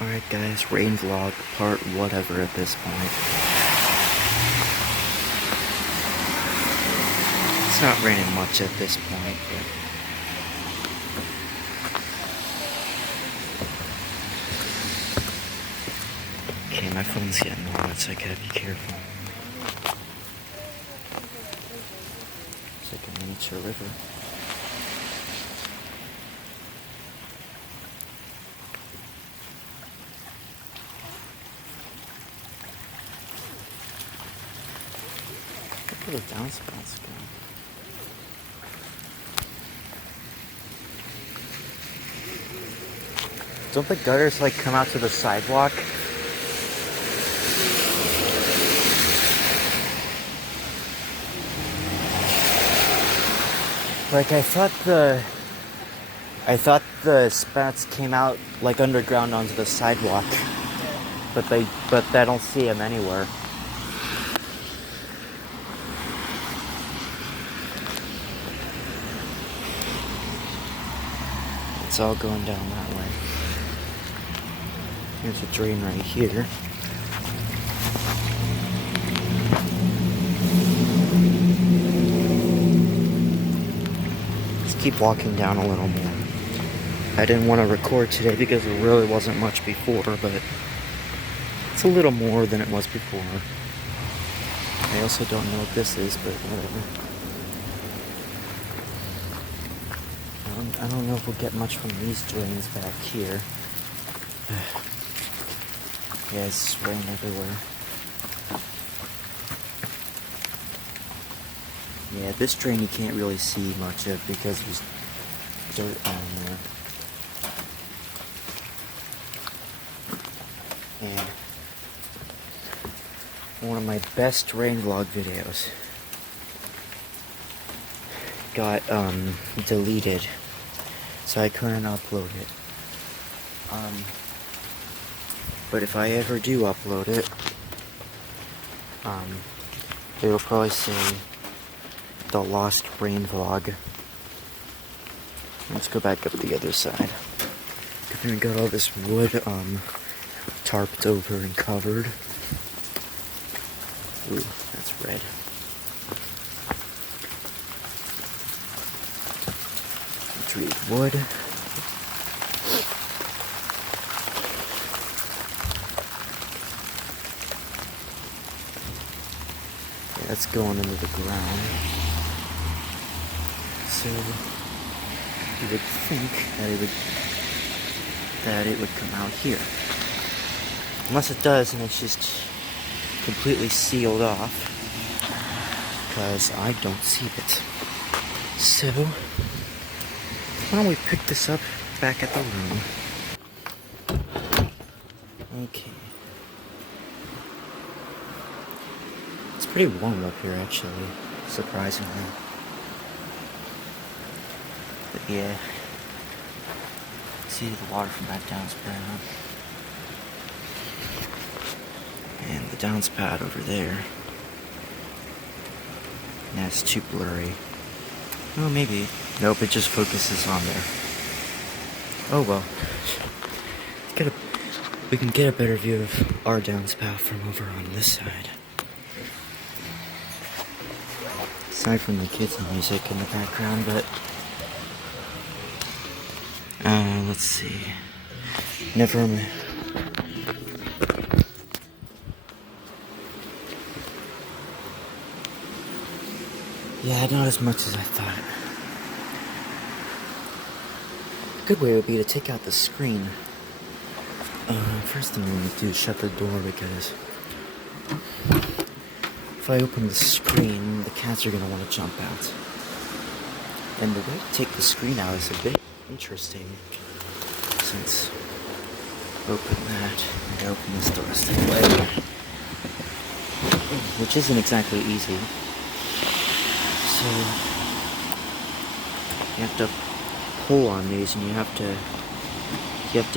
Alright guys, rain vlog part whatever at this point. It's not raining much at this point, but okay, my phone's getting hot, so I gotta be careful. It's like a miniature river. Look where the downspouts go. Don't the gutters like come out to the sidewalk? Like I thought the spouts came out like underground onto the sidewalk, but I don't see them anywhere. It's all going down that way. Here's a drain right here. Let's keep walking down a little more. I didn't want to record today because there really wasn't much before, but it's a little more than it was before. I also don't know what this is, but whatever. I don't know if we'll get much from these drains back here. Yeah, it's rain everywhere. Yeah, this drain you can't really see much of because there's dirt on there. And one of my best rain vlog videos got deleted, so I couldn't upload it. But if I ever do upload it, it'll probably say the Lost Rain Vlog. Let's go back up the other side. And we got all this wood tarped over and covered. Ooh, that's red. Tree wood. Yeah, that's going into the ground. So you would think that it would come out here. Unless it does and it's just completely sealed off, because I don't see it. So why don't we pick this up back at the room? Okay. It's pretty warm up here actually, surprisingly. But yeah, see the water from that downspout. And the downspout over there. That's too blurry. Oh, maybe. Nope, it just focuses on there. Oh well. We can get a better view of our downspout from over on this side. Aside from the kids' music in the background, but let's see. Never mind. Yeah, not as much as I thought. A good way would be to take out the screen. First thing we need to do is shut the door, because if I open the screen, the cats are going to want to jump out. And the way to take the screen out is a bit interesting, since open that and open this the rest of the way, which isn't exactly easy. So you have to pull on these, and you have to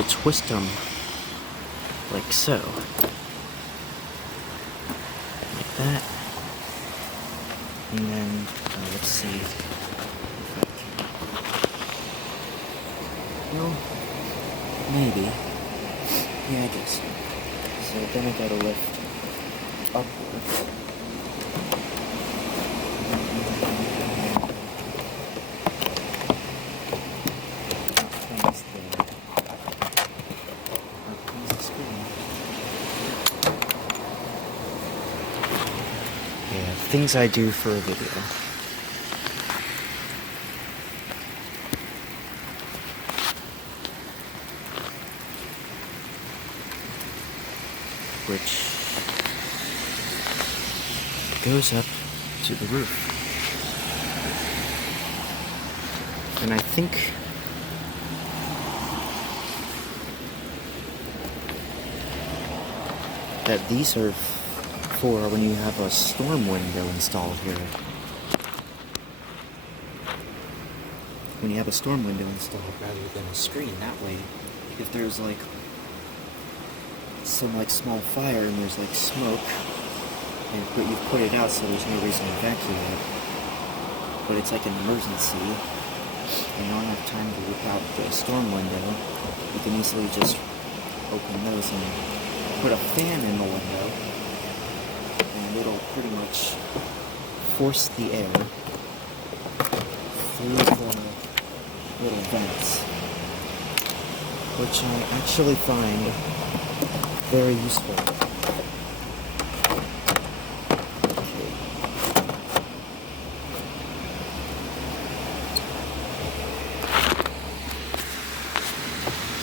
twist them like so, like that, and then let's see if I can. Well, maybe. Yeah, I guess so. So then I gotta lift upwards. Yeah, things I do for a video. Which goes up to the roof. And I think that these are for when you have a storm window installed here. When you have a storm window installed rather than a screen, that way, if there's like some like small fire and there's like smoke, but you've put it out so there's no reason to evacuate, but it's like an emergency, and you don't have time to whip out the storm window, you can easily just open those and put a fan in the window, and it'll pretty much force the air through the little vents, which I actually find very useful. Okay.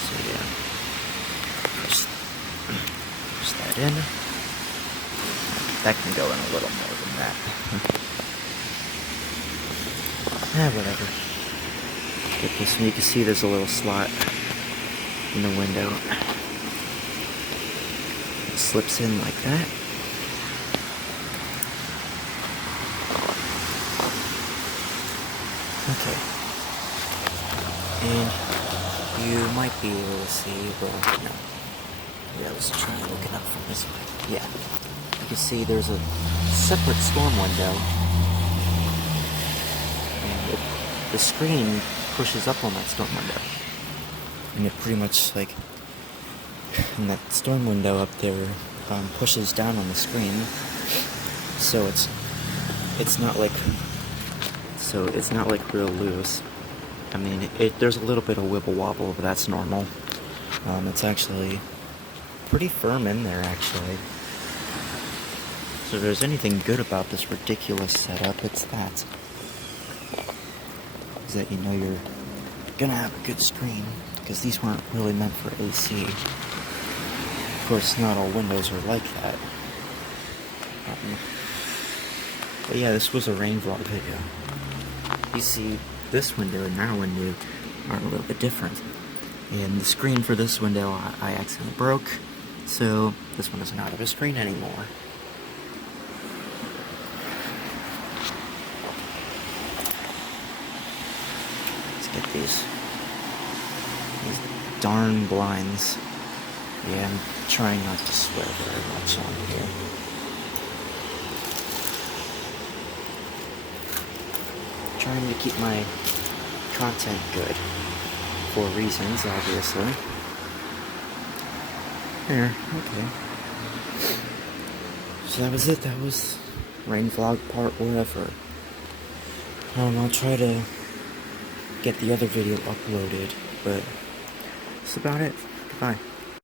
So yeah, push that in. That can go in a little more than that. Whatever. Get this, and you can see there's a little slot in the window. It slips in like that. Okay. And you might be able to see, well, no. Yeah, I was trying to look it up from this way. Yeah. You can see there's a separate storm window. And the screen pushes up on that storm window. And it pretty much, like, and that storm window up there pushes down on the screen. So it's not like real loose. I mean, there's a little bit of wibble wobble, but that's normal. It's actually pretty firm in there, actually. So if there's anything good about this ridiculous setup, it's that. Is that you know you're gonna have a good screen, because these weren't really meant for AC. Of course, not all windows are like that. But yeah, this was a rain vlog video. You see, this window and that window are a little bit different. And the screen for this window I accidentally broke, so this one doesn't have a screen anymore. Let's get these darn blinds. Yeah, I'm trying not to swear very much on here. Trying to keep my content good. For reasons, obviously. There, okay. So that was it. That was rain vlog part whatever. I'll try to get the other video uploaded, but that's about it. Goodbye.